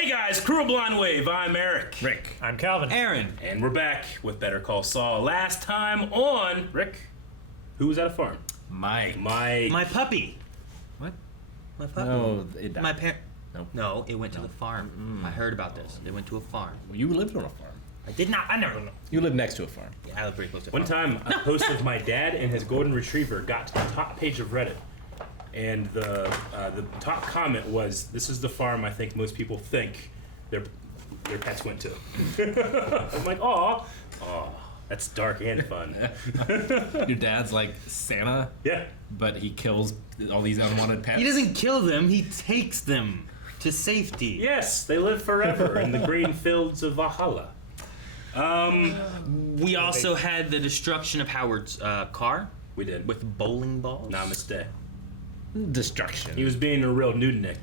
Hey guys, crew of Blonde Wave, I'm Eric. Rick. I'm Calvin. Aaron. And we're back with Better Call Saul. Last time on, Rick, who was at a farm? Mike. My puppy. What? My puppy. No, it died. My parent. No. No, it went to the farm. I heard about this. They went to a farm. Well, you lived on a farm. I did not. I never know. You lived next to a farm. Yeah, I live pretty close to a One farm. time, a post of my dad and his golden retriever got to the top page of Reddit. And the top comment was, "This is the farm I think most people think their pets went to." I'm like, "Aw, that's dark and fun." Your dad's like Santa, Yeah. but he kills all these unwanted pets. He doesn't kill them. He takes them to safety. Yes, they live forever in the green fields of Valhalla. We also had the destruction of Howard's car We did. with bowling balls. Namaste. Destruction. He was being a real nudnik,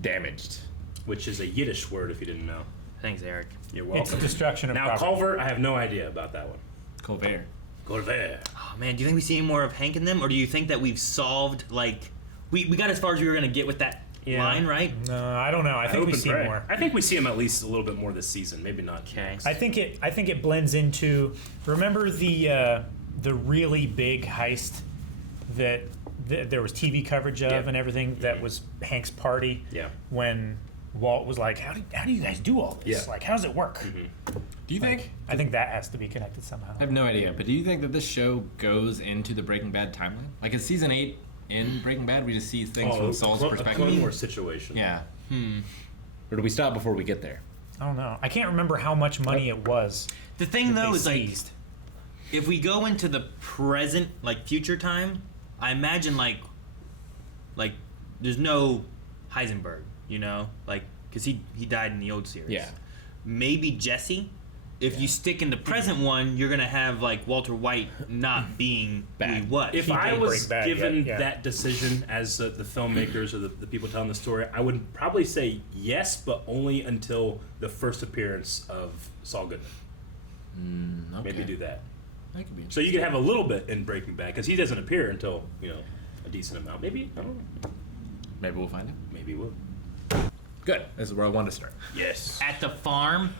damaged. which is a Yiddish word if you didn't know. Thanks, Eric. You're It's welcome. destruction of Now, property. Culver, I have no idea about that one. Colbert. Go there. Oh man, do you think we see any more of Hank in them, or do you think that we've solved like we got as far as we were gonna get with that line, right? No, I don't know. I think Hope we and see pray. more. I think we see him at least a little bit more this season. Maybe not. Okay. I think it blends into. Remember the really big heist that there was TV coverage of Yeah. and everything. That was Hank's party. Yeah. When Walt was like, "How do you guys do all this? Yeah. Like, how does it work?" Do you think? I think that has to be connected somehow. I have no idea, but do you think that this show goes into the Breaking Bad timeline? Like, is season 8 in Breaking Bad? We just see things from Saul's A perspective. Clone Wars situation. Yeah. Or do we stop before we get there? I don't know. I can't remember how much money it was. The thing that though they is like, seized. if we go into the present, like future time, I imagine like there's no Heisenberg, you know, like because he died in the old series. Yeah. Maybe Jesse. If you stick in the present one, you're gonna have like Walter White not being who he was. If He I didn't was break bad given yet, yeah. that decision as the filmmakers or the people telling the story, I would probably say yes, but only until the first appearance of Saul Goodman. Okay. Maybe do that. That could be So you can have a little bit in Breaking Bad because he doesn't appear until a decent amount. Maybe I don't know. Maybe we'll find it. Maybe we'll. Good. This is where I wanted to start. Yes. At the farm.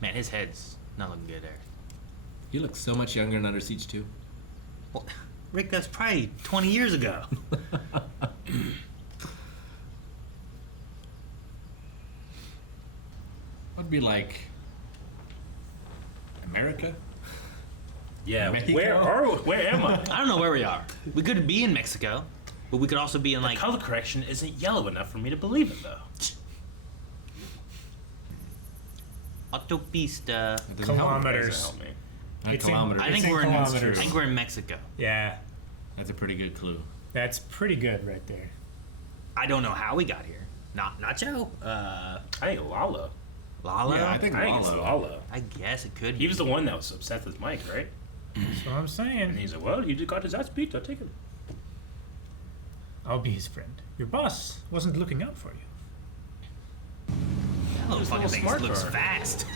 Man, his head's not looking good there. He looks so much younger in Under Siege 2. Well, Rick, that's probably 20 years ago. That'd be like America. Yeah. Mexico? Where am I? I don't know where we are. We could be in Mexico, but we could also be in like. Color correction isn't yellow enough for me to believe it though. Autopista. That doesn't help. Kilometers. Doesn't help me. Not It's in- kilometers. I think in we're in. kilometers. I think we're in Mexico. Yeah, That's a pretty good clue. that's pretty good right there. I don't know how we got here. Not Nacho. I think Lalo. Lalo. Yeah, I think I think it's Lalo. Lalo. I guess it could. He be. was the one that was obsessed with Mike, right? That's what I'm And saying. he's like, well, he just got his ass beat. I'll take him. I'll be his friend. Your boss wasn't looking out for you. That little Just a fucking little thing smart looks car. fast.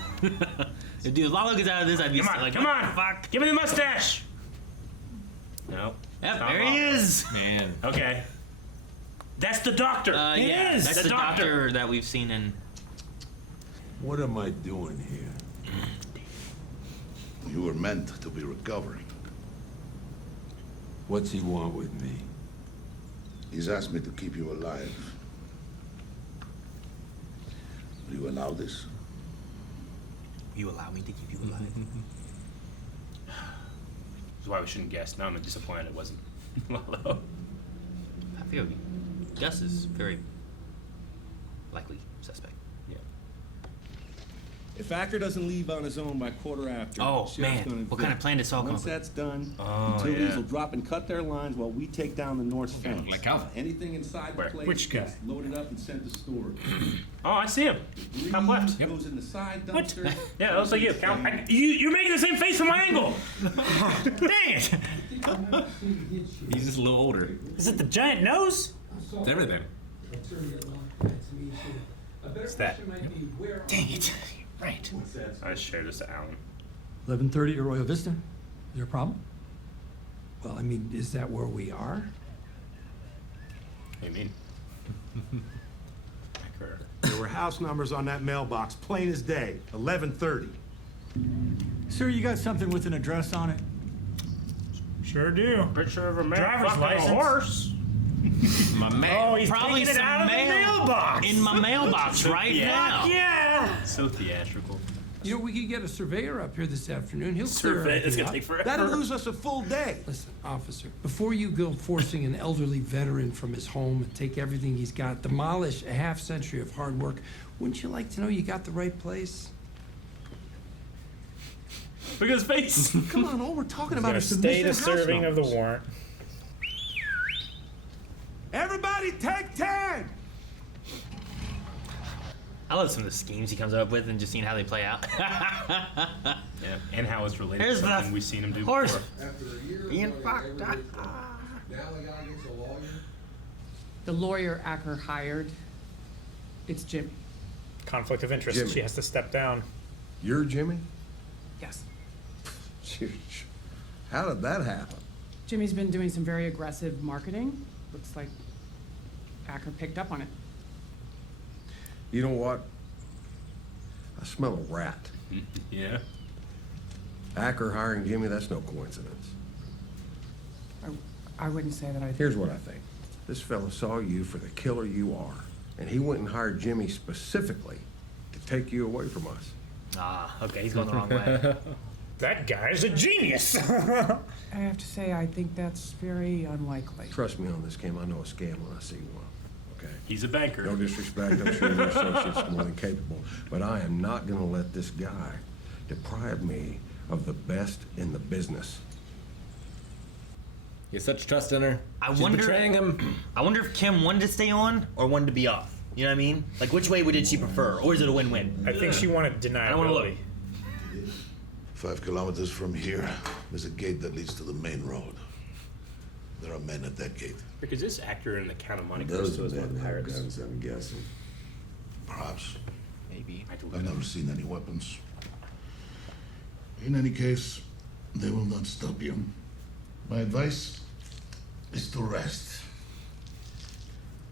If dude Lalo gets out of this, I'd be Come on, like, come what on. the fuck? Give me the mustache. No. Yep, Not there he Lalo. is. Man. Okay. That's the doctor. Yeah, is. that's The the doctor. doctor that we've seen in. What am I doing here? You were meant to be recovering. What's he want with me? He's asked me to keep you alive. Will you allow this? You allow me to keep you alive. That's why we shouldn't guess. Now I'm disappointed it wasn't Lalo. I feel Gus is very likely suspect. Yeah. If Acker doesn't leave on his own by quarter after, Oh, Sheriff's man. gonna What kind of evict. plan did Saul come Once up with? that's done, Oh, utilities yeah. will drop and cut their lines while we take down the north Okay, fence. like Calvin. Anything inside Where? the place Which guy? gets loaded up and sent to storage. Oh, I see him. Top left. Debris goes in the side What? dumpster. Yeah, that looks like you. You're making the same face from my angle. Dang it! He's just a little older. Is it the giant nose? It's everything. It's that. Dang it! Right. I shared this to Alan. 11:30 Arroyo Vista? Is there a problem? Well, I mean, is that where we are? What do you mean? There were house numbers on that mailbox, plain as day, 1130. Sir, you got something with an address on it? Sure do. Picture of a man Driver's fucking license. a horse. My man. Oh, he's Probably taking it some out of the mail mailbox. in my mailbox right now. Yeah. So theatrical. You know, we could get a surveyor up here this afternoon. He'll clear Survey. It's everything gonna up. take forever. That'll lose us a full day. Listen, officer, before you go forcing an elderly veteran from his home and take everything he's got, demolish a half century of hard work, wouldn't you like to know you got the right place? Look at his face. Come on, all we're talking about Gonna is stay the submission house serving of the numbers. warrant. Everybody take 10! I love some of the schemes he comes up with and just seeing how they play out. Yeah, and how it's related Here's to the something we've seen him do horse. before. After a year, Being of fucked doing up. everything, now the guy gets a lawyer. The lawyer Acker hired, it's Jimmy. Conflict of interest. Jimmy. She has to step down. You're Jimmy? Yes. How did that happen? Jimmy's been doing some very aggressive marketing. Looks like Acker picked up on it. You know what? I smell a rat. Yeah. Acker hiring Jimmy, that's no coincidence. I wouldn't say that I Here's what I think. This fella saw you for the killer you are, and he went and hired Jimmy specifically to take you away from us. Ah, okay, he's going the wrong way. That guy's a genius. I have to say, I think that's very unlikely. Trust me on this, Kim. I know a scam when I see one. Okay? He's a banker. No disrespect, I'm sure your associate's more than capable, but I am not gonna let this guy deprive me of the best in the business. You have such trust in her. I She's wonder- betraying him. I wonder if Kim wanted to stay on or wanted to be off. You know what I mean? Like, which way did she prefer? Or is it a win-win? I think she wanted don't wanna look. deniability. 5 kilometers from here, there's a gate that leads to the main road. There are men at that gate. Because this actor in the Count of Monte Those Cristo is one of the men have pirates. guns, I'm guessing. Perhaps. Maybe. I've never seen any weapons. In any case, they will not stop you. My advice is to rest.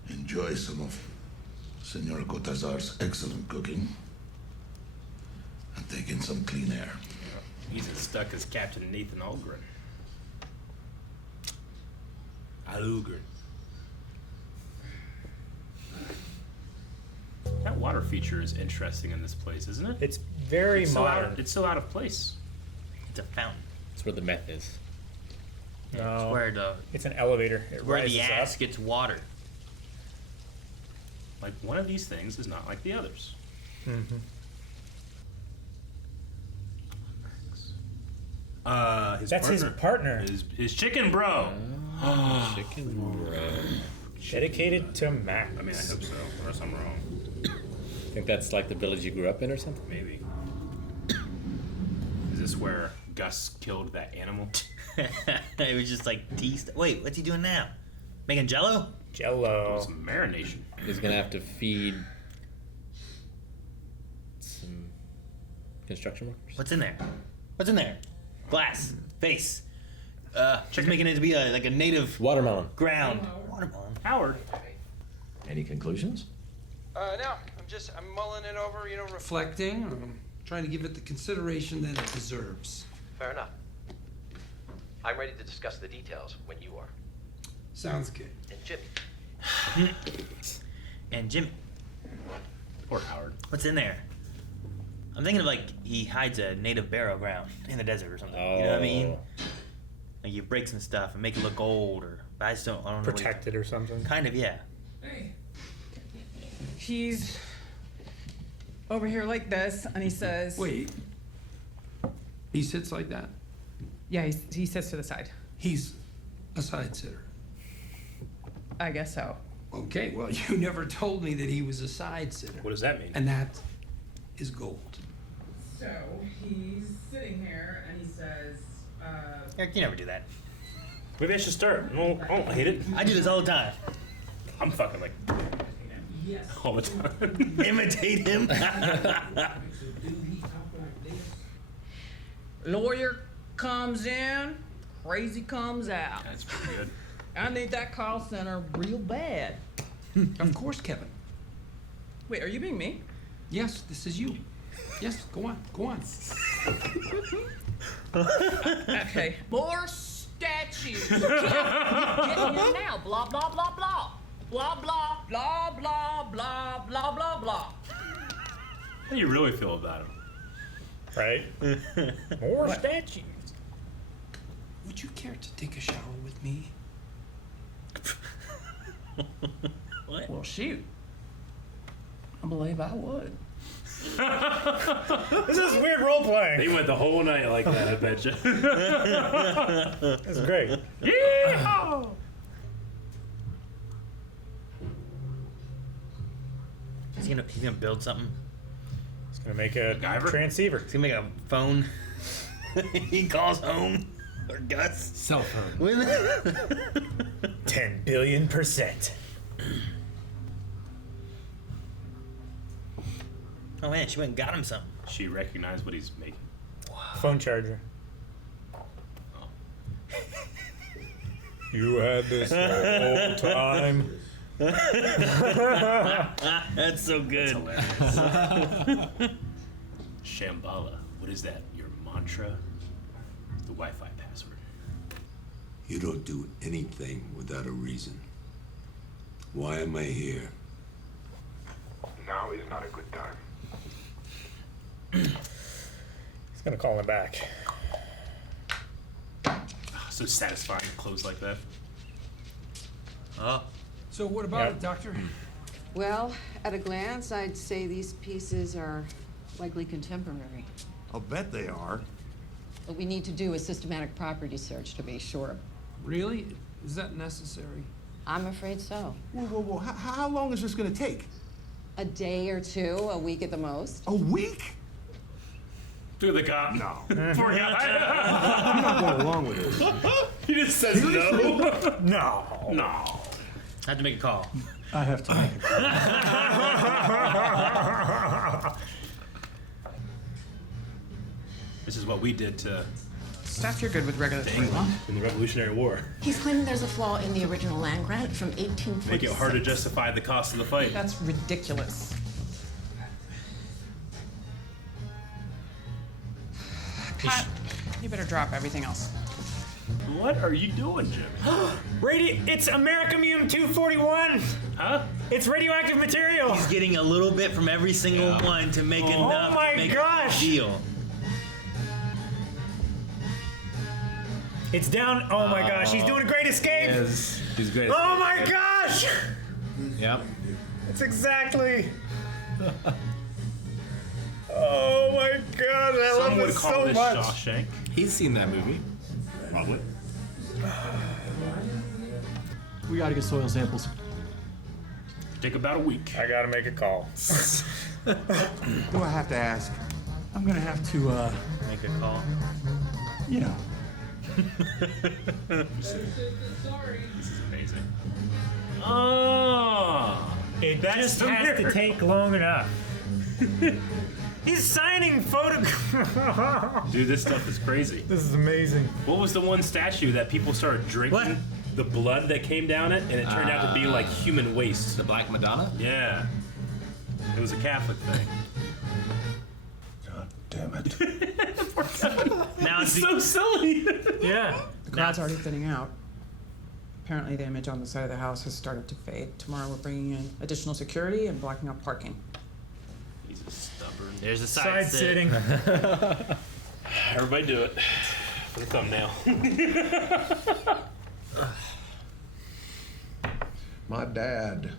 Enjoy some of Senor Cotazar's excellent cooking. And take in some clean air. He's as stuck as Captain Nathan Algren. Algren. That water feature is interesting in this place, isn't it? It's very It's so modern. it's so out of place. It's a fountain. That's where the meth is. It's No, where the it's an elevator. It where rises the ass up. gets water. Like, one of these things is not like the others. That's his partner. His chicken bro. Chicken bread. Dedicated to Max. I mean, I hope so, or else I'm wrong. Think that's like the village you grew up in or something? Maybe. Is this where Gus killed that animal? It was just like teased. Wait, what's he doing now? Making Jello? Jello. Some marination. He's gonna have to feed some construction workers. What's in there? What's in there? Glass. Face. Just making it to be like a native Watermelon. ground. Watermelon. Howard. Any conclusions? No, I'm mulling it over, reflecting, trying to give it the consideration that it deserves. Fair enough. I'm ready to discuss the details when you are. Sounds good. And Jimmy. And Jimmy. Poor Howard. What's in there? I'm thinking of like he hides a native burial ground in the desert or something. You know what I mean? Like you break some stuff and make it look old, or I don't know. What Protected or something. kind of, yeah. He's over here like this, and he says, Wait. He sits like that? yeah, he sits to the side. He's a side sitter. I guess so. Okay, well, you never told me that he was a side sitter. What does that mean? And that is gold. So he's sitting here, and he says, Eric, you never do that. Maybe I should start. No, I don't hate it. I do this all the time. I'm fucking like yes. all the time. Imitate him. Lawyer comes in, crazy comes out. That's pretty good. I need that call center real bad. Of course, Kevin. Wait, are you being me? Yes, this is you. Yes, go on, go on. Okay. More statues. Get here now. Blah, blah, blah, blah. Blah, blah, blah, blah, blah, blah, blah, blah. How do you really feel about him? Right? More statues. Would you care to take a shower with me? What? Well, shoot. I believe I would. This is weird role playing. They went the whole night like that, I bet you. That's great. Yeah. He's gonna build something. He's gonna make a MacGyver? transceiver. He's gonna make a phone. He calls home. Or Gus. Cell phone. 10 billion%. Oh man, she went and got him something. She recognized what he's making. Phone charger. You had this the whole time. That's so good. Shambhala. What is that? Your mantra? The Wi-Fi password. You don't do anything without a reason. Why am I here? Now is not a good time. He's gonna call him back. So satisfying to close like that. Oh. So what about Yep. it, Doctor? Well, at a glance, I'd say these pieces are likely contemporary. I'll bet they are. But we need to do a systematic property search to be sure. Really? Is that necessary? I'm afraid so. Whoa. How long is this going to take? A day or two, a week at the most. A week? Through the cop. No. Poor guy. I'm not going along with this. He just says no. No. No. I have to make a call. I have to make it. This is what we did to Steph, you're good with regulatory law. in the Revolutionary War. He's claiming there's a flaw in the original land grant from 1846. Make it hard to justify the cost of the fight. That's ridiculous. Pat, you better drop everything else. What are you doing, Jimmy? It's Americamium 241. Huh? It's radioactive material. He's getting a little bit from every single one to make enough my to make gosh. a deal. It's down. Oh my gosh, he's doing a great escape. He's great. Oh my gosh. Yep. It's exactly. Oh my god, I Some love would this call so this much. Shawshank. He's seen that movie. Probably. We gotta get soil samples. Take about a week. I gotta make a call. Do I have to ask? I'm gonna have to, Make a call. you know. This is amazing. Oh, It that's just the has mirror. to take long enough. He's signing photographs. Dude, this stuff is crazy. This is amazing. What was the one statue that people started drinking What? the blood that came down it, and it turned out to be like human waste? The Black Madonna? Yeah. It was a Catholic thing. God damn it. Now It's it's so silly. Yeah. The cloud's already thinning out. Apparently the image on the side of the house has started to fade. Tomorrow we're bringing in additional security and blocking up parking. He's a stubborn. there's a Side sitting. Everybody do it for the thumbnail. My dad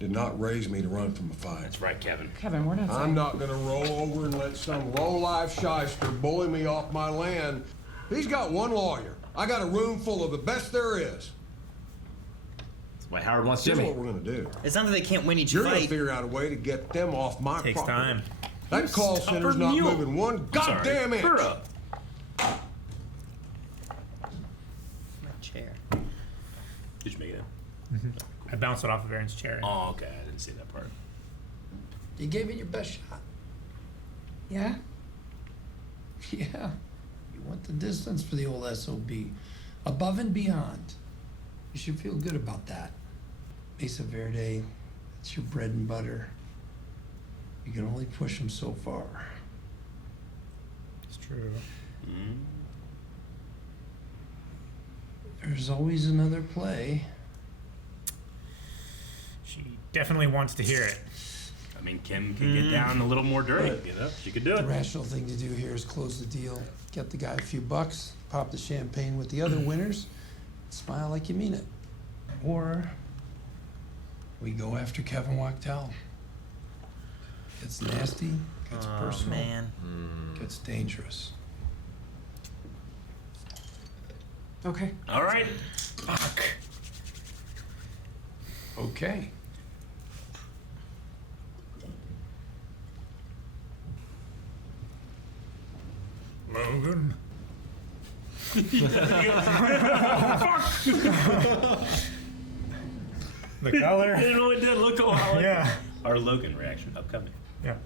did not raise me to run from a fight. That's right, Kevin. Kevin, we're not I'm saying... not gonna roll over and let some low-life shyster bully me off my land. He's got one lawyer. I got a room full of the best there is. That's why Howard wants Here's Jimmy. what we're gonna do. It's not that they can't win each You're gonna fight. figure out a way to get them off my Takes property. time. That call stubborn center's not mule. moving one goddamn inch. Burr up. My chair. Did you make it in? I bounced it off of Aaron's chair. Oh, okay. I didn't see that part. You gave it your best shot. Yeah? Yeah. You went the distance for the old SOB. Above and beyond. You should feel good about that. Mesa Verde, it's your bread and butter. You can only push them so far. It's true. There's always another play. She definitely wants to hear it. I mean, Kim can get down a little more dirty. You know, she could do The it. rational thing to do here is close the deal, get the guy a few bucks, pop the champagne with the other winners, smile like you mean it. Or we go after Kevin Wachtel. Gets nasty, gets personal, man. gets dangerous. Okay. All right. Fuck. Okay. Logan. The color. You know, it did look a lot like Yeah. our Logan reaction upcoming. Yeah.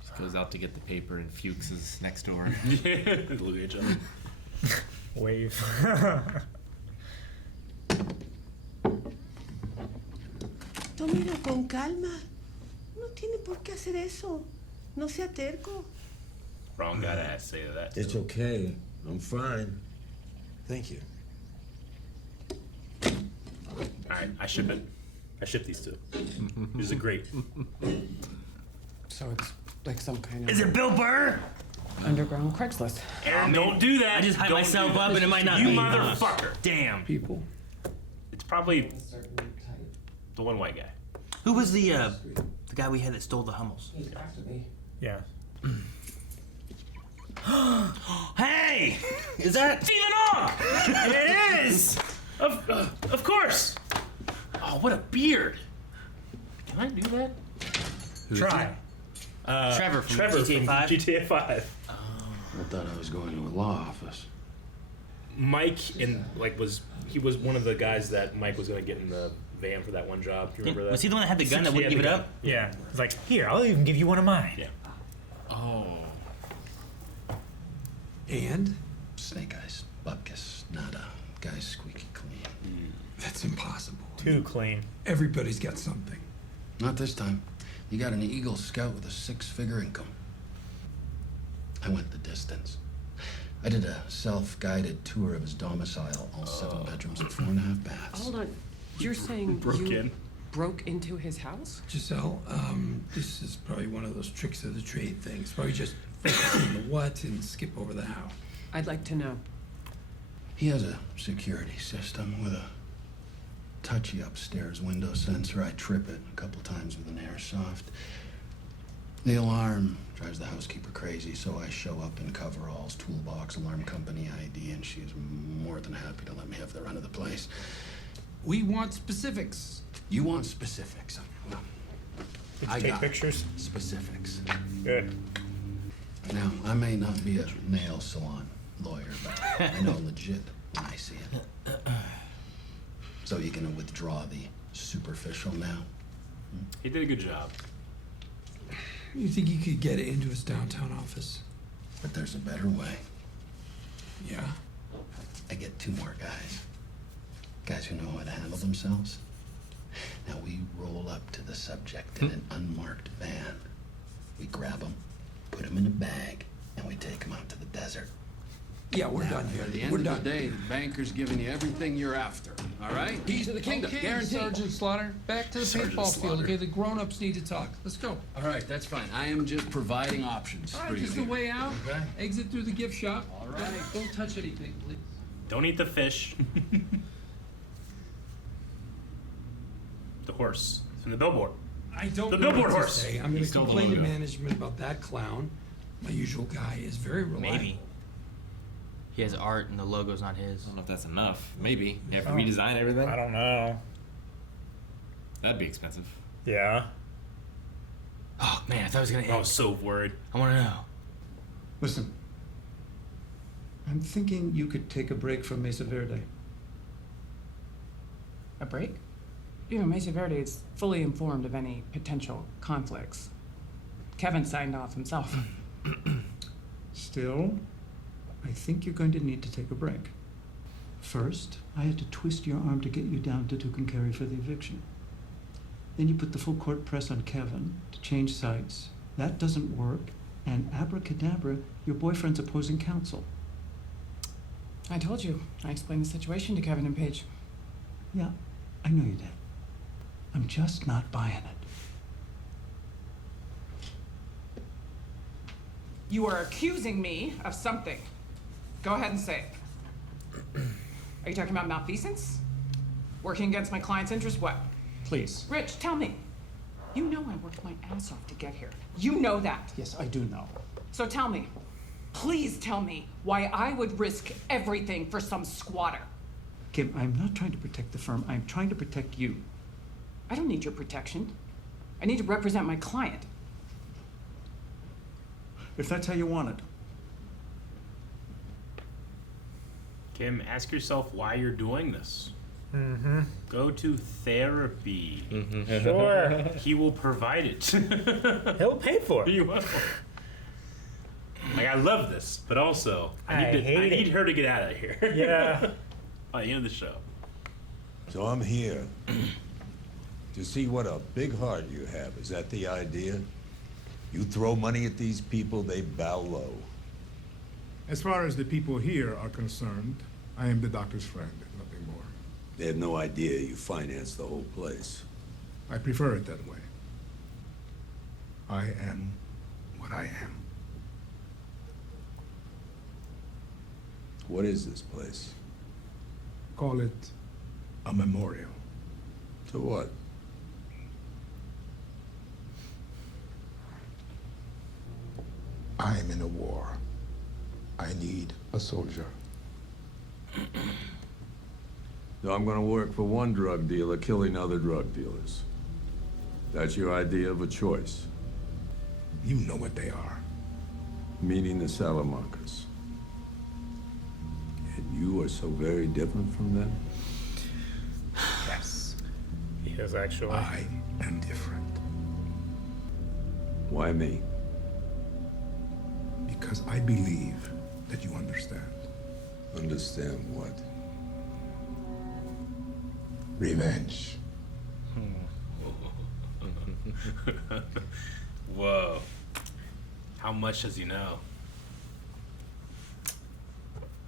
Just goes out to get the paper and Fuchs is next door. Look at each other. Wave. Tómelo con calma. No tiene por qué hacer eso. No sea terco. Wrong guy to say that. It's okay. I'm fine. Thank you. All right, I ship it. I ship these two. These are great. So it's like some kind of Is it Bill Burr? underground Craigslist. Aaron, don't do that. I just hyped Don't myself do up that. and it might not you be. motherfucker. Damn. People. It's probably the one white guy. Who was the guy we had that stole the Hummels? Yeah. Hey! Is that Stephen Ogg! It is! Of course! Oh, what a beard! Can I do that? Try. Trevor from Trevor GTA from 5? GTA 5. I thought I was going to a law office. Mike he was one of the guys that Mike was gonna get in the van for that one job. You remember that? Was he the one that had the gun that He wouldn't had give it the gun. up? Yeah. It's like, here, I'll even give you one of mine. Yeah. Oh. And? Snake eyes, bupkis, nada. Guy's squeaky clean. That's impossible. Too clean. Everybody's got something. Not this time. You got an Eagle Scout with a 6-figure income. I went the distance. I did a self-guided tour of his domicile, all 7 bedrooms and 4.5 baths. Hold on. You're saying Broke you in. broke into his house? Giselle, this is probably one of those tricks of the trade things. Probably just focus on the what and skip over the how. I'd like to know. He has a security system with a touchy upstairs window sensor. I trip it a couple times with an airsoft. The alarm drives the housekeeper crazy, so I show up in coveralls, toolbox, alarm company ID, and she's more than happy to let me have the run of the place. We want specifics. You want specifics? Well, Did you I take got pictures? specifics. Good. Now, I may not be a nail salon lawyer, but I know legit when I see it. So you can withdraw the superficial now? He did a good job. You think you could get into his downtown office? But there's a better way. Yeah. I get 2 more guys. Guys who know how to handle themselves. Now we roll up to the subject in an unmarked van. We grab them, put them in a bag, and we take them out to the desert. Yeah, we're done here. At the end We're of done. the day, the banker's giving you everything you're after. All right? Keys to the kingdom, Okay, guaranteed. Sergeant Slaughter, back to the Sergeant paintball field. Slaughter. Okay, the grown-ups need to talk. Let's go. All right, that's fine. I am just providing options All for right, you. this is the here. way out. Okay. Exit through the gift shop. All right. Don't touch anything, please. Don't eat the fish. The horse from the billboard. I don't The know billboard what to horse. say. I'm going to Stole the complain to logo. management about that clown. My usual guy is very reliable. Maybe. He has art and the logo's not his. I don't know if that's enough. Maybe. You have to Oh. redesign everything? I don't know. That'd be expensive. Yeah. Oh man, I thought I was gonna I was so worried. I wanna know. Listen, I'm thinking you could take a break from Mesa Verde. A break? You know, Mesa Verde is fully informed of any potential conflicts. Kevin signed off himself. Still, I think you're going to need to take a break. First, I had to twist your arm to get you down to Tucumcari for the eviction. Then you put the full court press on Kevin to change sides. That doesn't work, and abracadabra, your boyfriend's opposing counsel. I told you. I explained the situation to Kevin and Paige. Yeah, I know you did. I'm just not buying it. You are accusing me of something. Go ahead and say it. Are you talking about malfeasance? Working against my client's interest? What? Please. Rich, tell me. You know I worked my ass off to get here. You know that. Yes, I do know. So tell me, please tell me why I would risk everything for some squatter. Kim, I'm not trying to protect the firm. I'm trying to protect you. I don't need your protection. I need to represent my client. If that's how you want it. Kim, ask yourself why you're doing this. Mm-hmm. Go to therapy. Sure. He will provide it. He'll pay for it. He will. Like, I love this, but also I hate need it. her to get out of here. Yeah. By the end of the show. So I'm here to see what a big heart you have. Is that the idea? You throw money at these people, they bow low. As far as the people here are concerned, I am the doctor's friend, nothing more. They have no idea you financed the whole place. I prefer it that way. I am what I am. What is this place? Call it a memorial. To what? I am in a war. I need a soldier. So I'm gonna work for one drug dealer killing other drug dealers. That's your idea of a choice? You know what they are. Meaning the Salamancas. And you are so very different from them? Yes. He is actually. I am different. Why me? Because I believe that you understand. Understand what? Revenge. Whoa. How much does he know?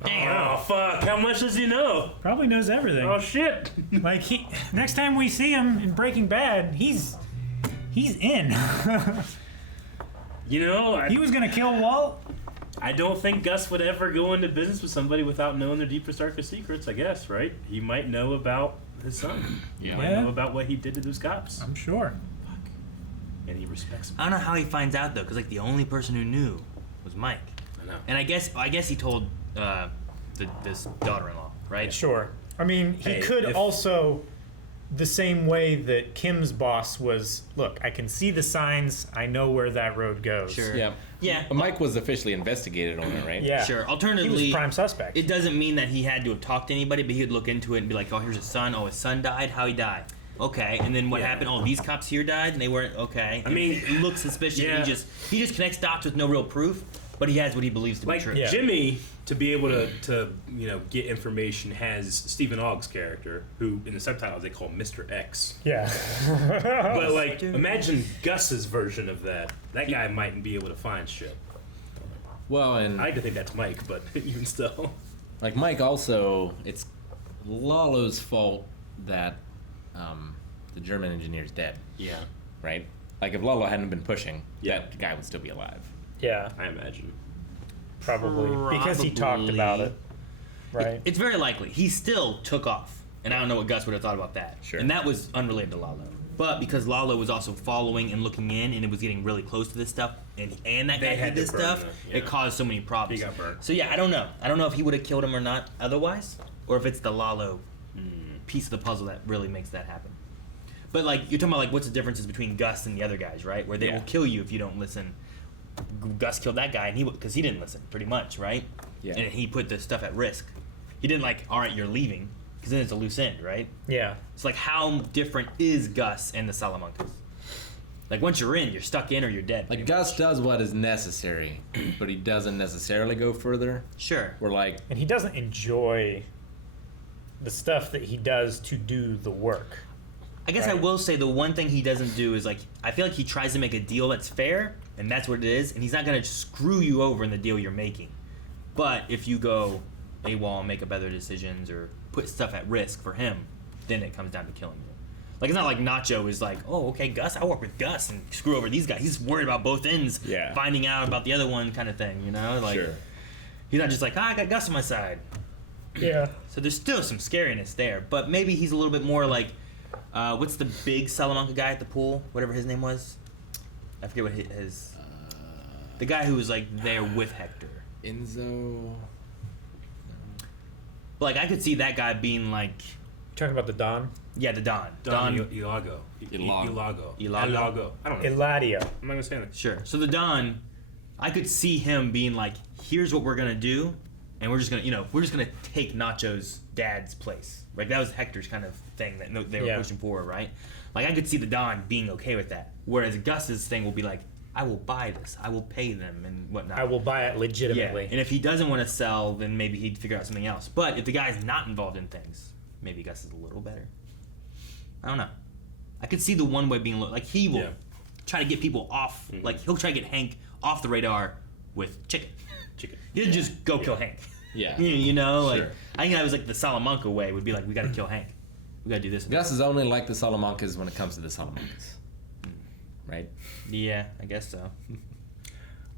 Damn. Oh, fuck. How much does he know? Probably knows everything. Oh, shit. Like, next time we see him in Breaking Bad, he's in. You know, he was gonna kill Walt. I don't think Gus would ever go into business with somebody without knowing their deepest, darkest secrets, I guess, right? He might know about his son. He might know about what he did to those cops. I'm sure. Fuck. And he respects him. I don't know how he finds out though, because like the only person who knew was Mike. I know. And I guess he told this daughter-in-law, right? Sure. I mean, he could also, the same way that Kim's boss was, look, I can see the signs, I know where that road goes. Sure. Yeah. Yeah. But Mike was officially investigated on it, right? Yeah. Sure. Alternatively, he was prime suspect. It doesn't mean that he had to have talked to anybody, but he would look into it and be like, "Oh, here's his son. Oh, his son died. How he died? Okay." And then what happened? Oh, these cops here died, and they weren't okay. I mean, it looks suspicious. yeah. He just connects dots with no real proof, but he has what he believes to be Like true. Jimmy, to be able to get information, has Stephen Ogg's character, who in the subtitles they call Mr. X. Yeah. But like, imagine Gus's version of that. That guy mightn't be able to find shit. Well, and I like to think that's Mike, but even still. like Mike also, it's Lalo's fault that the German engineer's dead. Yeah. Right? Like if Lalo hadn't been pushing, that guy would still be alive. Yeah. I imagine. Probably. Because he talked about it. Right. It's very likely. He still took off. And I don't know what Gus would have thought about that. Sure. And that was unrelated to Lalo. But because Lalo was also following and looking in, and it was getting really close to this stuff, and that They guy had did to this burn stuff, the- it caused so many problems. He got burned. So yeah, I don't know. I don't know if he would have killed him or not otherwise, or if it's the Lalo piece of the puzzle that really makes that happen. But like you're talking about, like what's the differences between Gus and the other guys, right? Where they will kill you if you don't listen. Gus killed that guy, and because he didn't listen, pretty much, right? Yeah. And he put the stuff at risk. He didn't like, all right, you're leaving, because then it's a loose end, right? Yeah. It's like, how different is Gus and the Salamancas? Like, once you're in, you're stuck in or you're dead. Like Gus does what is necessary, but he doesn't necessarily go further. Sure. We're like, And he doesn't enjoy the stuff that he does to do the work. I guess I will say the one thing he doesn't do is, like, I feel like he tries to make a deal that's fair, and that's what it is, and he's not going to screw you over in the deal you're making. But if you go AWOL and make up other decisions or put stuff at risk for him, then it comes down to killing you. Like, it's not like Nacho is like, oh, okay, Gus, I'll work with Gus and screw over these guys. He's worried about both ends, finding out about the other one kind of thing, you know? Like, he's not just like, I got Gus on my side. Yeah. So there's still some scariness there, but maybe he's a little bit more like, what's the big Salamanca guy at the pool? Whatever his name was. I forget what his... the guy who was, like, there with Hector. Enzo... Like, I could see that guy being, like... Talking about the Don? Yeah, the Don. Ilago. Ilago. I don't know. Eladio. I'm not gonna say that. Sure. So the Don, I could see him being like, here's what we're gonna do, and we're just gonna take Nacho's dad's place. Like, that was Hector's kind of thing that they were pushing forward, right? Like, I could see the Don being okay with that. Whereas Gus's thing will be like, I will buy this, I will pay them, and whatnot. I will buy it legitimately. Yeah. And if he doesn't want to sell, then maybe he'd figure out something else. But if the guy's not involved in things, maybe Gus is a little better. I don't know. I could see the one way being like, he will try to get people off. Mm-hmm. Like, he'll try to get Hank off the radar with chicken. He didn't just go kill Hank. Yeah. You know, like, I think that was like the Salamanca way would be like, we got to kill Hank. We got to do this. Gus is only like the Salamancas when it comes to the Salamancas. Right? Yeah, I guess so.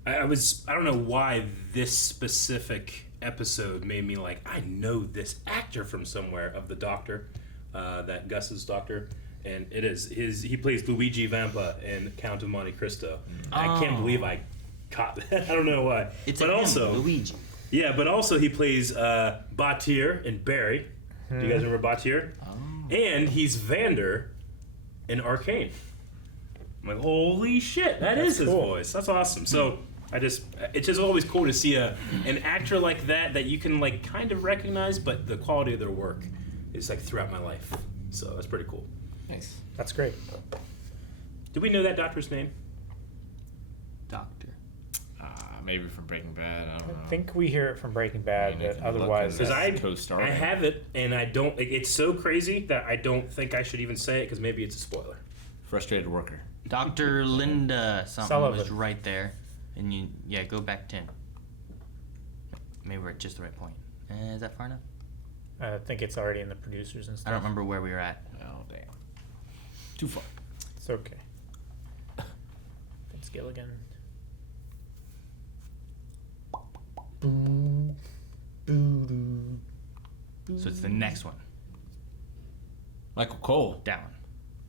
I don't know why this specific episode made me like, I know this actor from somewhere, of the doctor, that Gus's doctor, and he plays Luigi Vampa in Count of Monte Cristo. I can't believe I caught that. I don't know why. Luigi. Yeah, but also he plays Batir in Barry. Do you guys remember Batir? And he's Vander in Arcane. I'm like, holy shit, that's his voice. That's awesome. So it's just always cool to see an actor like that you can like kind of recognize, but the quality of their work is like throughout my life. So that's pretty cool. Nice. That's great. Did we know that doctor's name? Doctor. Maybe from Breaking Bad. I don't know. I think we hear it from Breaking Bad, but otherwise, because I have it, and I don't. It's so crazy that I don't think I should even say it because maybe it's a spoiler. Frustrated worker. Dr. Linda something Sullivan. was right there, and go back 10. Maybe we're at just the right point. Is that far enough? I think it's already in the producers and stuff. I don't remember where we were at. Oh damn. Too far. It's okay. Vince Gilligan. So it's the next one. Michael Cole. That one.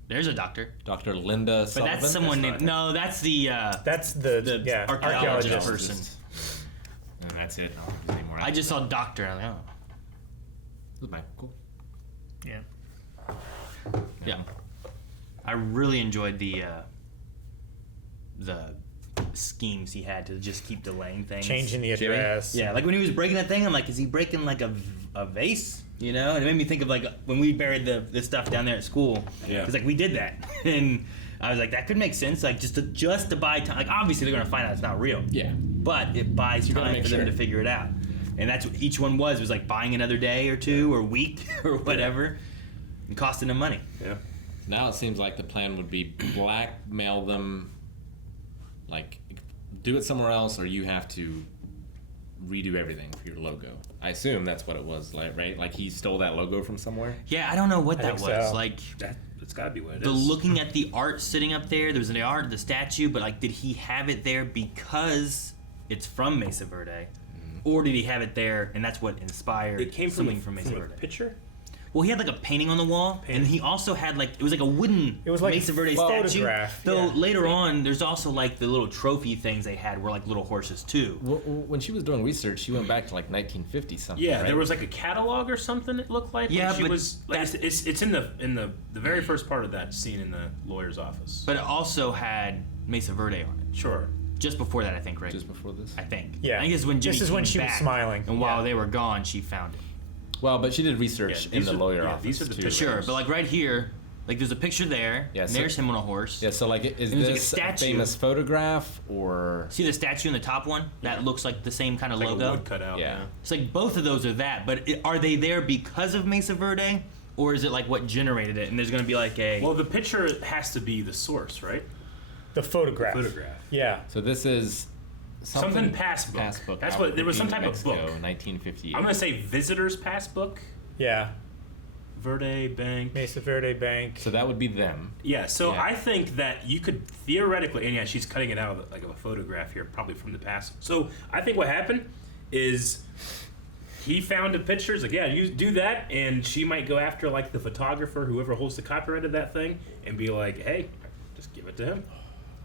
There's a doctor. Dr. Linda But Sullivan. that's someone named... No, that's the archaeologist person. And that's it. No, there's any more I just saw doctor. And I'm like, This is Michael Cole. Yeah. I really enjoyed the schemes he had to just keep delaying things. Changing the address. Yeah, like when he was breaking that thing, I'm like, is he breaking like a vase? You know? And it made me think of like when we buried the stuff down there at school. Yeah. It's like we did that. And I was like, that could make sense. Like just to buy time. Like obviously they're gonna find out it's not real. Yeah. But it buys time for them to figure it out. And that's what each one was like buying another day or two or week or whatever. And costing them money. Yeah. Now it seems like the plan would be blackmail them, like do it somewhere else, or you have to redo everything for your logo. I assume that's what it was, like, right? Like he stole that logo from somewhere. Yeah, I don't know what that was. so. Like It's gotta be what it is. looking at the art sitting up there, there was the art of the statue, but like, did he have it there because it's from Mesa Verde, or did he have it there and that's what inspired It came something from Mesa a Verde? picture. Well, he had like a painting on the wall, and he also had like it was like a wooden Mesa Verde statue. photograph, Though yeah. later on, there's also like the little trophy things they had were like little horses too. When she was doing research, she went back to like 1950 something. Yeah, right? there was like a catalog or something. It looked like. Yeah, when she but was like it's in the very first part of that scene in the lawyer's office. But it also had Mesa Verde on it. Sure. Just before that, I think, right? Just before this. I think. Yeah. I think this is when Jimmy This is when came she was back, smiling. and while they were gone, she found it. Well, but she did research in the lawyer office these are the too. pictures. Sure, but like right here, Like there's a picture there. Yeah, and so- there's him on a horse. Yeah, so like, is And there's, like, a this a statue. famous photograph or? See the statue in the top one? That looks like the same kind of Like a logo. wood cutout. Yeah. It's like both of those are that, but are they there because of Mesa Verde, or is it like what generated it? And there's gonna be like a Well, the picture has to be the source, right? The photograph. Photograph. Yeah. So this is Something passbook. Passbook. That's what there was some type of Mexico, book. 1958. I'm gonna say visitor's passbook. Yeah. Verde Bank. Mesa Verde Bank. So that would be them. Yeah, so Yeah. I think that you could theoretically, and yeah, she's cutting it out of like a photograph here, probably from the past. So I think what happened is he found the pictures, like, yeah, you do that, and she might go after like the photographer, whoever holds the copyright of that thing, and be like, hey, just give it to him.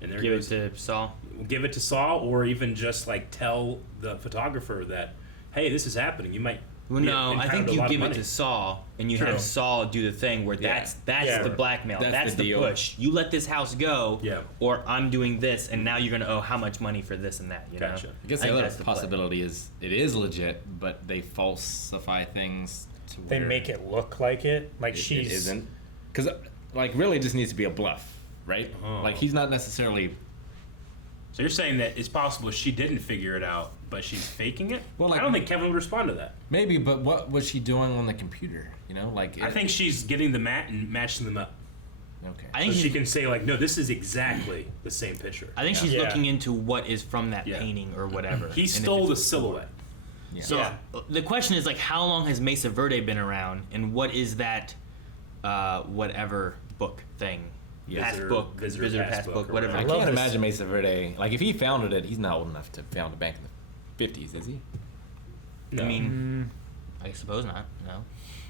And there give it goes. to Saul. Give it to Saul, or even just like tell the photographer that, hey, this is happening. You might. Well, be no, I entitled think to a you lot of give it money. to Saul, and you True. have Saul do the thing where Yeah. that's Yeah. the blackmail, that's the the deal. push. You let this house go, Yeah. or I'm doing this, and now you're gonna owe how much money for this and that. You Gotcha. know? I guess the think other that's the play. possibility is it is legit, but they falsify things to They where make it look like it. Like it she's. isn't. Because like really, it just needs to be a bluff, right? Oh. Like he's not necessarily. So you're saying that it's possible she didn't figure it out, but she's faking it? Well, like- I don't think Kevin would respond to that. Maybe, but what was she doing on the computer? You know, like I think she's getting the mat and matching them up. Okay. I think So she she's- can say like, no, this is exactly the same picture. I think she's Yeah. looking into what is from that Yeah. painting or whatever. He and if stole the it's- silhouette. Yeah. So Yeah. the question is like, how long has Mesa Verde been around, and what is that, whatever book thing? Visitor- Passbook, visitor visitor passbook passbook, or whatever. I love can't this. imagine Mesa Verde. Like if he founded it, he's not old enough to found a bank in the 50s, is he? No. I mean, I suppose not. No.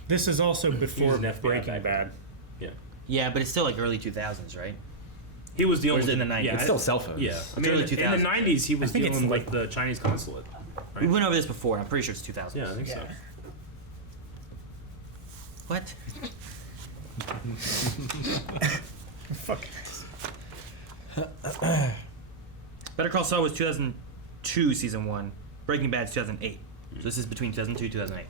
This is also before an FBI Breaking guy. Bad. Yeah. Yeah, but it's still like early 2000s, right? He was dealing Or is with it in the 90s? Yeah, It's still cell phones. Yeah. I mean, early in the 2000s. 90s, he was I think it's dealing like- with the Chinese consulate. We went over this before. I'm pretty sure it's 2000s. Yeah, I think so. Yeah. What? Fuck. Better Call Saul was 2002 season 1. Breaking Bad's 2008. So this is between 2002 and 2008.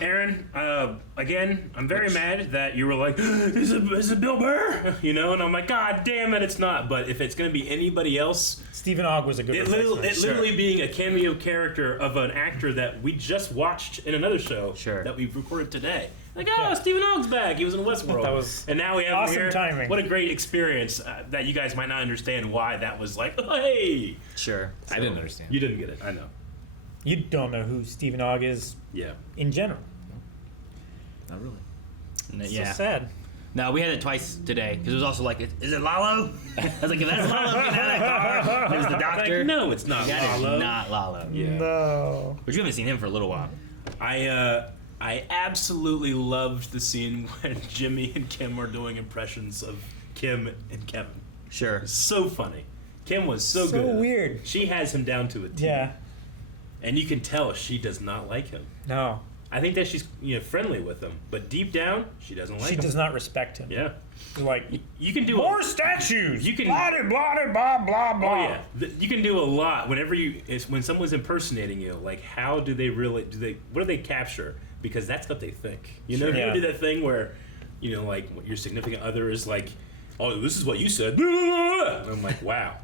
Aaron, again, I'm very mad that you were like, is it Bill Burr? You know, and I'm like, God damn it, it's not. But if it's going to be anybody else, Stephen Ogg was a good replacement. literally being a cameo character of an actor that we just watched in another show that we recorded today. Like, oh, Stephen Ogg's back. He was in Westworld. That was and now we have awesome him here. timing. What a great experience that you guys might not understand why that was like, oh, hey. Sure. I didn't understand. You didn't get it. I know. You don't know who Stephen Ogg is Yeah. in general. Not really. It's Yeah. so sad. No, we had it twice today because it was also like, is it Lalo? I was like, if that's Lalo, get out of that car. It was the doctor. Like, no, it's not That Lalo. is not Lalo. Yeah. No. But you haven't seen him for a little while. I absolutely loved the scene when Jimmy and Kim are doing impressions of Kim and Kevin. Sure. So funny. Kim was so good. weird. She has him down to a T. Yeah. And you can tell she does not like him. No. I think that she's friendly with him, but deep down she doesn't like She him. does not respect him. Yeah. Like, You can do more statues. You can blah blah blah blah blah. Oh yeah, you can do a lot whenever when someone's impersonating you. Like, how do they really what do they capture? Because that's what they think. You know, Sure. you ever Yeah. do that thing where, like your significant other is like, "Oh, this is what you said," and I'm like, "Wow,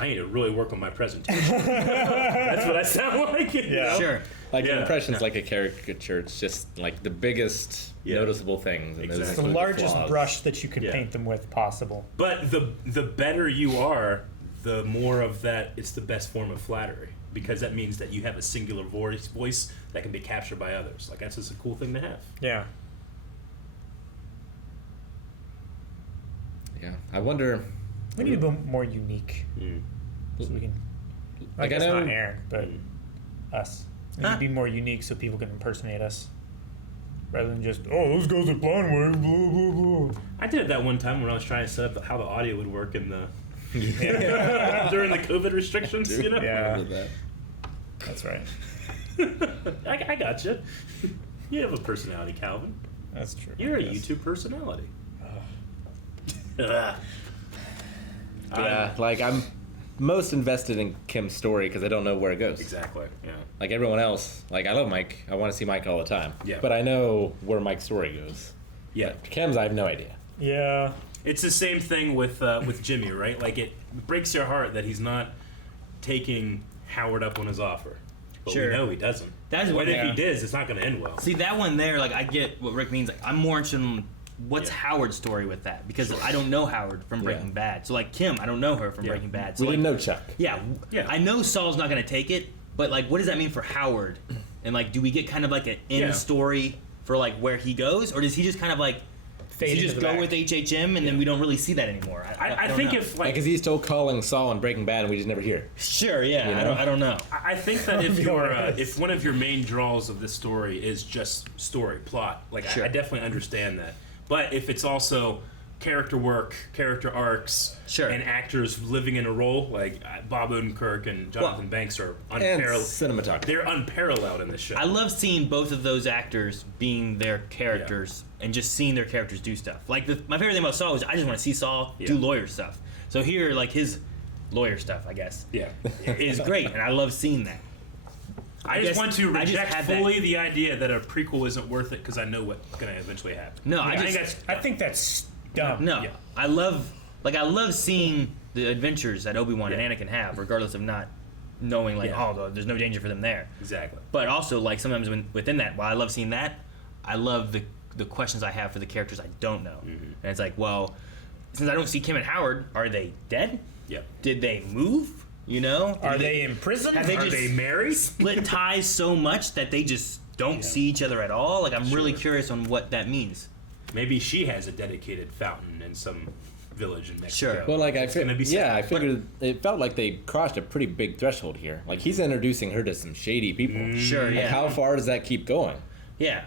I need to really work on my presentation." That's what I sound like. You know? Sure. Like Yeah. an impression's like a caricature. It's just like the biggest noticeable things. And those It's the include largest flaws. brush that you could Yeah. paint them with possible. But the better you are, the more of that. It's the best form of flattery because that means that you have a singular voice that can be captured by others. Like, that's just a cool thing to have. Yeah. Yeah, I wonder. We need to be more unique. So we can. I Like, I guess know- not Aaron, but us. We need to be more unique so people can impersonate us. Rather than just, oh, those guys are blind, blah, blah, blah. I did it that one time when I was trying to set up how the audio would work in the during the COVID restrictions. You know. Yeah. That. That's right. I got you. You have a personality, Calvin. That's true. You're a Yes. YouTube personality. Yeah, like I'm most invested in Kim's story because I don't know where it goes. Exactly. Yeah. Like everyone else, like I love Mike. I want to see Mike all the time. Yeah. But I know where Mike's story goes. Yeah. Kim's, I have no idea. Yeah. It's the same thing with Jimmy, right? Like it breaks your heart that he's not taking Howard up on his offer. But Sure. we know he doesn't. That's what. But if he does, it's not going to end well. See that one there, like I get what Rick means. Like I'm more interested in what's Howard's story with that because I don't know Howard from Breaking Bad. So like Kim, I don't know her from Breaking Bad. So We like, didn't know Chuck. Yeah, I know Saul's not gonna take it, but like, what does that mean for Howard? And like, do we get kind of like an end story for like where he goes, or does he just kind of like? Does he just go with HHM and then we don't really see that anymore? I don't think know. if like because he's still calling Saul in Breaking Bad and we just never hear. Sure, yeah, You know? I don't know. I think that if you're if one of your main draws of this story is just story plot, like I definitely understand that. But if it's also character work, character arcs, and actors living in a role, like Bob Odenkirk and Jonathan Banks are unparalleled. Cinematography. They're unparalleled in this show. I love seeing both of those actors being their characters and just seeing their characters do stuff. Like my favorite thing about Saul is I just want to see Saul do lawyer stuff. So here, like his lawyer stuff, I guess, is great, and I love seeing that. I just want to reject had fully the idea that a prequel isn't worth it because I know what's going to eventually happen. No, I think that's dumb. No, I love seeing the adventures that Obi-Wan and Anakin have, regardless of not knowing there's no danger for them there. Exactly. But also like sometimes within that, while I love seeing that, I love the questions I have for the characters I don't know. And it's like, well, since I don't see Kim and Howard, are they dead? Yep. Did they move? You know? Are they in prison? Have they Are just they married? Split ties so much that they just don't see each other at all? Like I'm really curious on what that means. Maybe she has a dedicated fountain in some village in Mexico. Sure. Well, like It's gonna be sad. I figured it felt like they crossed a pretty big threshold here. Like he's introducing her to some shady people. Sure, Like, yeah. how far does that keep going? Yeah.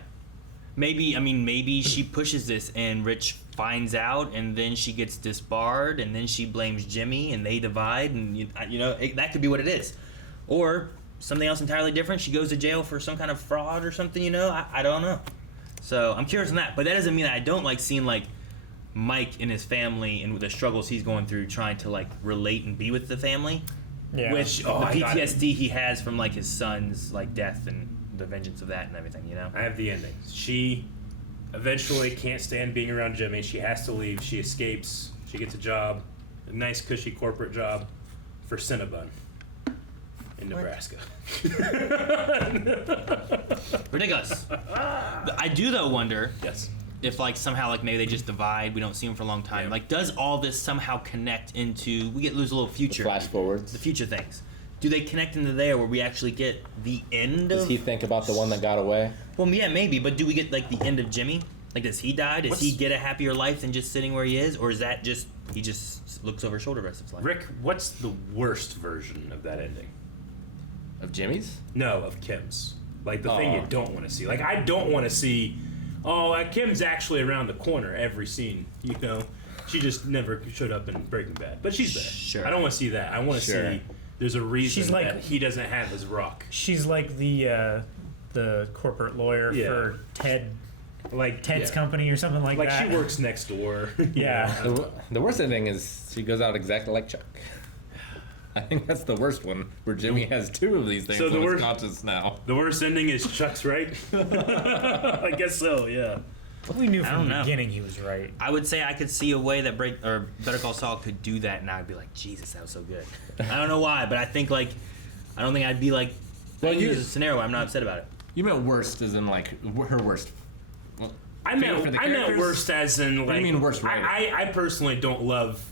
Maybe she pushes this and Rich finds out and then she gets disbarred and then she blames Jimmy and they divide and that could be what it is. Or something else entirely different. She goes to jail for some kind of fraud or something, I don't know. So I'm curious on that. But that doesn't mean that I don't like seeing like Mike and his family and the struggles he's going through trying to like relate and be with the family. Yeah. With the PTSD he has from like his son's like death and the vengeance of that and everything, I have the ending. She eventually can't stand being around Jimmy. She has to leave. She escapes. She gets a job, a nice cushy corporate job for Cinnabon in Nebraska. Ridiculous. I do though wonder if like somehow like maybe they just divide, we don't see them for a long time. Like does all this somehow connect into lose a little future Flash forwards. the future things? Do they connect into there where we actually get the end Does of he think about the one that got away? Well, yeah, maybe, but do we get like the end of Jimmy? Like, does he die? Does he get a happier life than just sitting where he is, or is that just he just looks over his shoulder the rest of his life? Rick, what's the worst version of that ending? Of Jimmy's? No, of Kim's. Like the thing you don't want to see. Like I don't want to see. Kim's actually around the corner every scene. She just never showed up in Breaking Bad, but she's there. Sure. I don't want to see that. I want to see. There's a reason She's like- that he doesn't have his rock. She's like the corporate lawyer for Ted's company or something like that. Like she works next door. Yeah. The worst ending is she goes out exactly like Chuck. I think that's the worst one, where Jimmy has two of these things So the in his worst- conscious now. The worst ending is Chuck's right. I guess so. Yeah. We knew I from don't the know. beginning he was right. I would say I could see a way that Better Call Saul could do that, and I'd be like, Jesus, that was so good. I don't know why, but I don't think I'd be like. Well, you- there's a scenario where I'm not upset about it. You meant worst as in like her worst. Well, I feel meant for the I meant characters? worst as in like. What do you mean worst writing? I personally don't love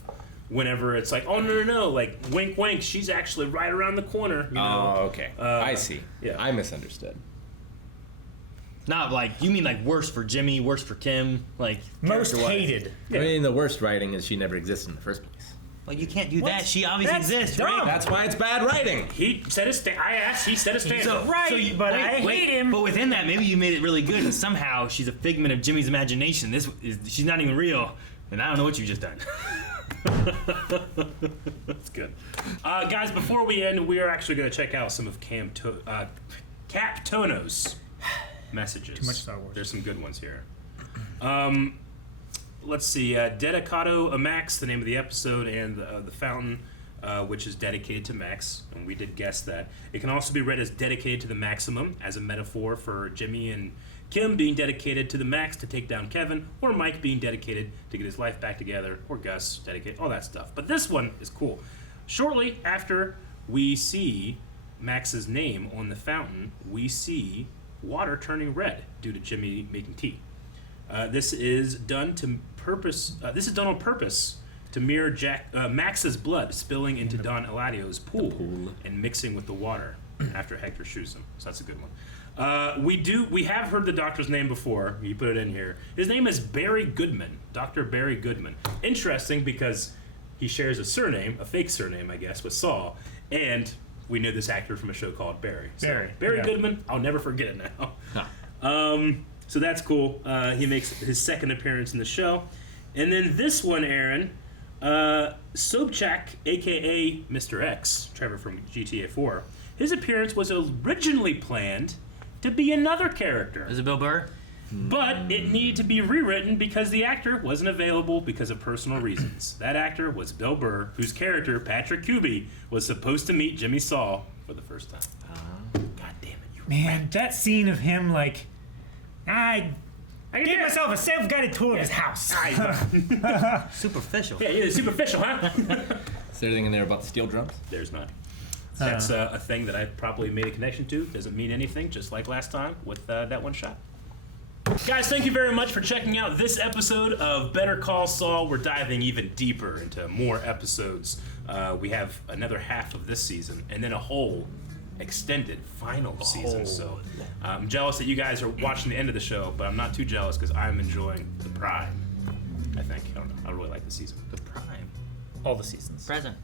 whenever it's like, oh no, like wink wink, she's actually right around the corner. Oh, okay. I see. Yeah. I misunderstood. Not like you mean like worst for Jimmy, worst for Kim, like Most character-wise. hated. I mean, the worst writing is she never existed in the first place. Well, you can't do that. She obviously That's exists, dumb. right? That's why it's bad writing. He set a I asked. He set a standard. So, but I hate him. But within that, maybe you made it really good, and somehow she's a figment of Jimmy's imagination. She's not even real, and I don't know what you've just done. That's good. Guys, before we end, we are actually going to check out some of Cap Tono's messages. Too much Star Wars. There's some good ones here. Let's see. Dedicado, Max, the name of the episode, and the fountain. which is dedicated to Max, and we did guess that. It can also be read as dedicated to the Maximum, as a metaphor for Jimmy and Kim being dedicated to the max to take down Kevin, or Mike being dedicated to get his life back together, or Gus dedicated, all that stuff. But this one is cool. Shortly after we see Max's name on the fountain, we see water turning red due to Jimmy making tea. This is done on purpose to mirror Max's blood spilling into Don Eladio's pool and mixing with the water after Hector shoots him. So that's a good one. We have heard the doctor's name before. You put it in here. His name is Barry Goodman, Dr. Barry Goodman. Interesting because he shares a surname, a fake surname, I guess, with Saul, and we knew this actor from a show called Barry. So, Barry Goodman, I'll never forget it now. So that's cool. He makes his second appearance in the show. And then this one, Aaron, Sobchak, a.k.a. Mr. X, Trevor from GTA 4, his appearance was originally planned to be another character. Is it Bill Burr? But it needed to be rewritten because the actor wasn't available because of personal reasons. That actor was Bill Burr, whose character, Patrick Kuby, was supposed to meet Jimmy Saul for the first time. God damn it, you Man, that scene of him, like, I gave myself a self-guided tour of his house. Superficial. Yeah, superficial, huh? Is there anything in there about the steel drums? There's not. That's a thing that I probably made a connection to. Doesn't mean anything, just like last time with that one shot. Guys, thank you very much for checking out this episode of Better Call Saul. We're diving even deeper into more episodes. We have another half of this season, and then a whole extended final season. So I'm jealous that you guys are watching the end of the show, but I'm not too jealous because I'm enjoying the prime. I think. I don't know. I really like the season. The prime. All the seasons. Present.